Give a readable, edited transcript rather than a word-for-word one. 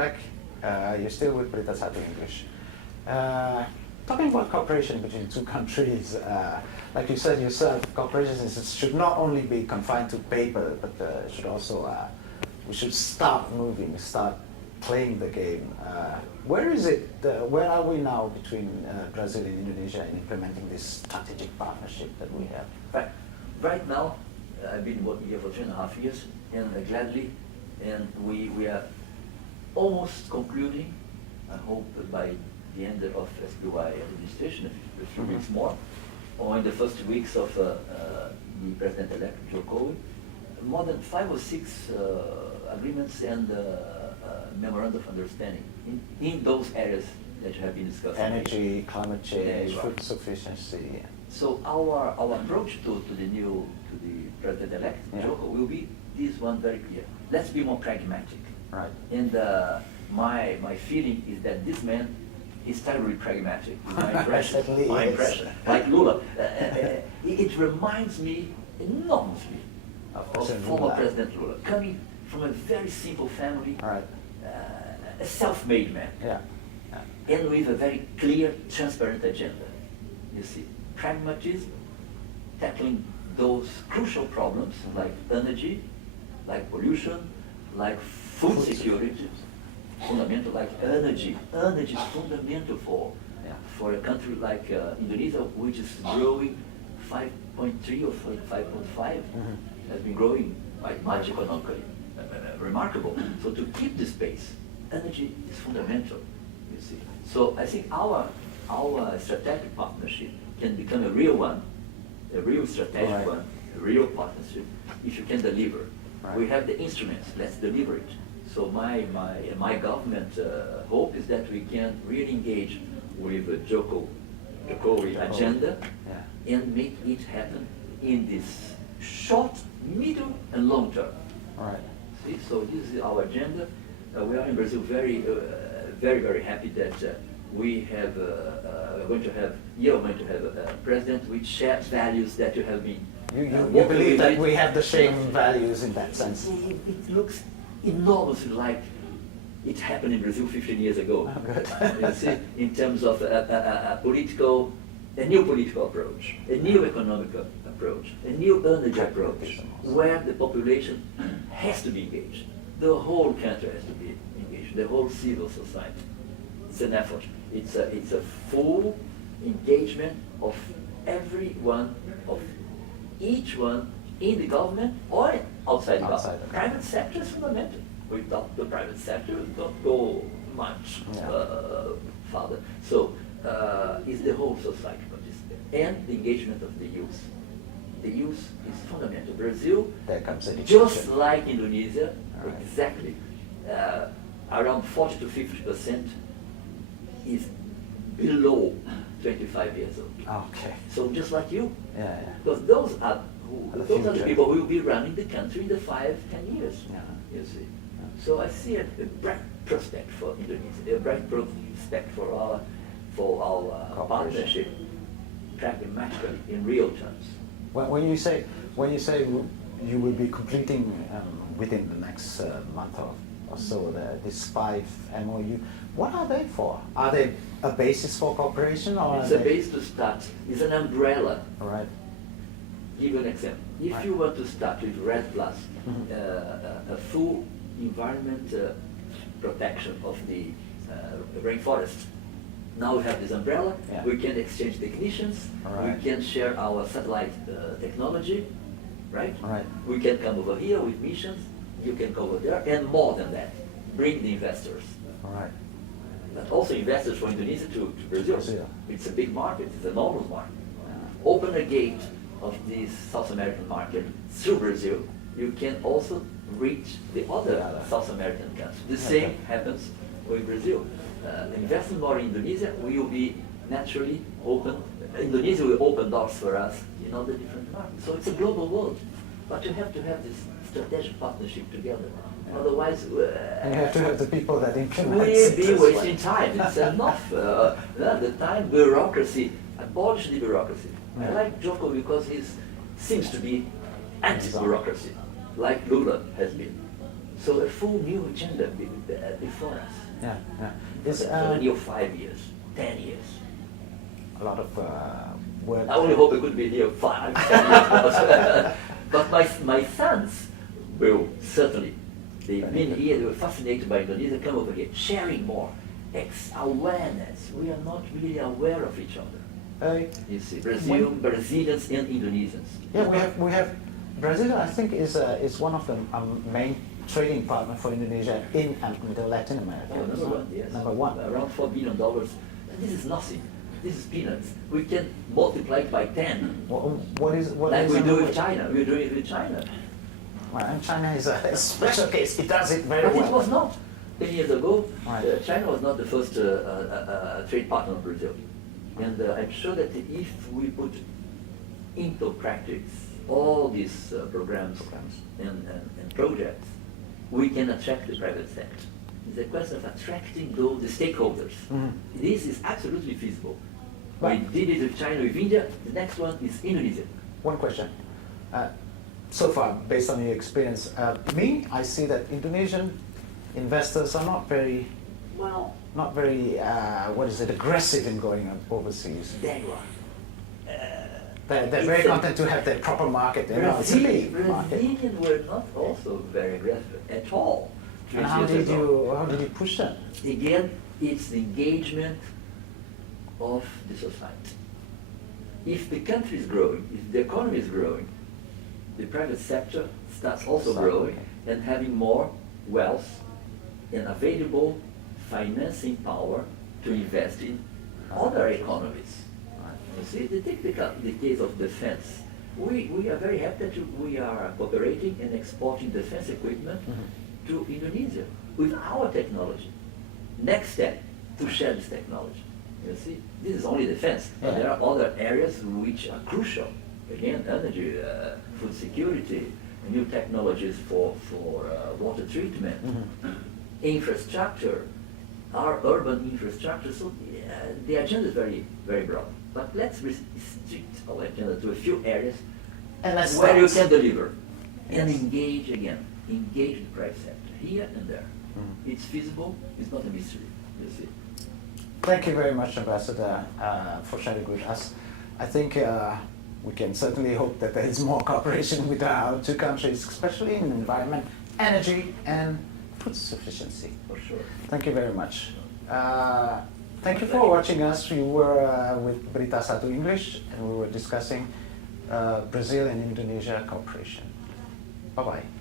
back. You're still with Berita Satu English. Talking about cooperation between two countries, like you said yourself, cooperation should not only be confined to paper, but should also we should start moving, start playing the game. Where is it? Where are we now between Brazil and Indonesia in implementing this strategic partnership that we have? Right now, I've been working here for 3.5 years, and gladly, and we are almost concluding. I hope by the end of SBY administration, a few weeks more, or in the first weeks of the President-elect Jokowi, more than 5 or 6 agreements and memorandum of understanding in those areas that you have been discussing. Energy, climate change, food sufficiency. So our approach to the President-elect Joko will be this one very clear. Let's be more pragmatic. Right. And my feeling is that this man is terribly pragmatic. My impression. Like Lula. It reminds me enormously of former President Lula, coming from a very simple family, right. A self-made man, and with a very clear, transparent agenda. You see, pragmatism, tackling those crucial problems like energy, like pollution, like food security, fundamental like energy. Energy is fundamental for a country like Indonesia, which is growing 5.3 or 5.5, has been growing quite much economically. Remarkable. So to keep this pace, energy is fundamental, you see. So I think our strategic partnership can become a real one, a real strategic one, a real partnership, if you can deliver. Right. We have the instruments, let's deliver it. So my government hope is that we can really engage with the Jokowi agenda and make it happen in this short, middle, and long term. Right. See, so this is our agenda. We are in Brazil very, very happy that we have you're going to have a president which shares values that you have been. You believe that we have the same values in that sense? It looks enormously like it happened in Brazil 15 years ago. You see, in terms of a new political approach, a new economic approach, a new energy approach, where the population has to be engaged. The whole country has to be engaged, the whole civil society. It's an effort. It's a full engagement of everyone, of each one in the government or outside the government. The private sector is fundamental. Without the private sector, we don't go much further. So it's the whole society participant and the engagement of the youth. The youth is fundamental. Brazil, just like Indonesia, exactly, around 40 to 50% is below 25 years old. Okay. So just like you, because those are the people who will be running the country in the 5-10 years. You see. So I see a bright prospect for Indonesia, a bright prospect for our partnership, pragmatically in real terms. When you say you will be completing within the next month or so this 5 MOU, what are they for? Are they a basis for cooperation, or it's a base to start? It's an umbrella. All right. Give you an example. If you were to start with RED Plus, a full environment protection of the rainforest. Now we have this umbrella, we can exchange technicians, we can share our satellite technology, right? We can come over here with missions, you can go over there, and more than that, bring the investors. But also investors from Indonesia to Brazil. It's a big market, it's an enormous market. Open a gate of this South American market through Brazil, you can also reach the other South American countries. The same happens with Brazil. Investing more in Indonesia will be naturally open. Indonesia will open doors for us in all the different markets. So it's a global world. But you have to have this strategic partnership together. Otherwise, and you have to have the people that implement we'll be wasting time. It's enough. The time, bureaucracy, abolish the bureaucracy. I like Joko because he seems to be anti-bureaucracy, like Lula has been. So a full new agenda before us. Yeah, yeah. For the new 5 years, 10 years. A lot of work. I only hope it could be here 5, 10 years. But my sons will certainly. They've been here, they were fascinated by Indonesia, come over here, sharing more. Awareness. We are not really aware of each other. You see, Brazilians and Indonesians. Yeah, we have Brazil. I think is one of the main trading partner for Indonesia in Latin America. Oh, number one, yes. Number one. Around $4 billion. This is nothing. This is peanuts. We can multiply it by 10. What is we do with China. We're doing it with China. Well, and China is a special case. It does it very well. But it was not. 10 years ago, right. China was not the first trade partner of Brazil. And I'm sure that if we put into practice all these programs and projects, we can attract the private sector. It's a question of attracting the stakeholders. Mm-hmm. This is absolutely feasible. Right. We did it with China, with India. The next one is Indonesia. One question. So far, based on your experience, I see that Indonesian investors are not very, aggressive in going overseas. There you are. They're very content to have their proper market. Brazilians were not also very aggressive at all. And how did you push them? Again, it's the engagement of the society. If the country is growing, if the economy is growing, the private sector starts also growing and having more wealth and available financing power to invest in other economies. You see, take the case of defense. We are very happy that we are cooperating and exporting defense equipment to Indonesia with our technology. Next step, to share this technology. You see, this is only defense, but there are other areas which are crucial. Again, energy, food security, new technologies for water treatment, infrastructure, our urban infrastructure. So the agenda is very, very broad. But let's restrict our agenda to a few areas where you can deliver and engage the private sector here and there. It's feasible. It's not a mystery. You see. Thank you very much, Ambassador, for sharing with us. I think we can certainly hope that there is more cooperation with our two countries, especially in environment, energy, and food sufficiency. For sure. Thank you very much. Thank you for watching us. We were with Berita Satu English, and we were discussing Brazil and Indonesia cooperation. Bye-bye.